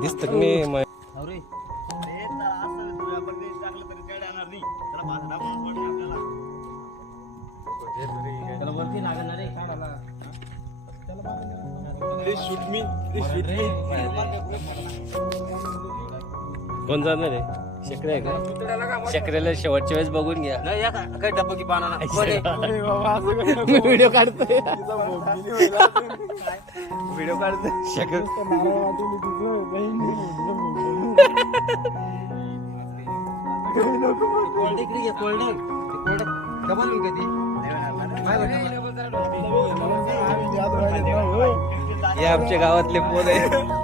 दिसत नाही कोण जाणार रे शेकडे का शेकड्याला शेवटच्या वेळेस बघून घ्या काही डब्बा की पाना व्हिडिओ काढतोय व्हिडिओ काढतोय शेकड हे आमच्या गावातले पोर आहे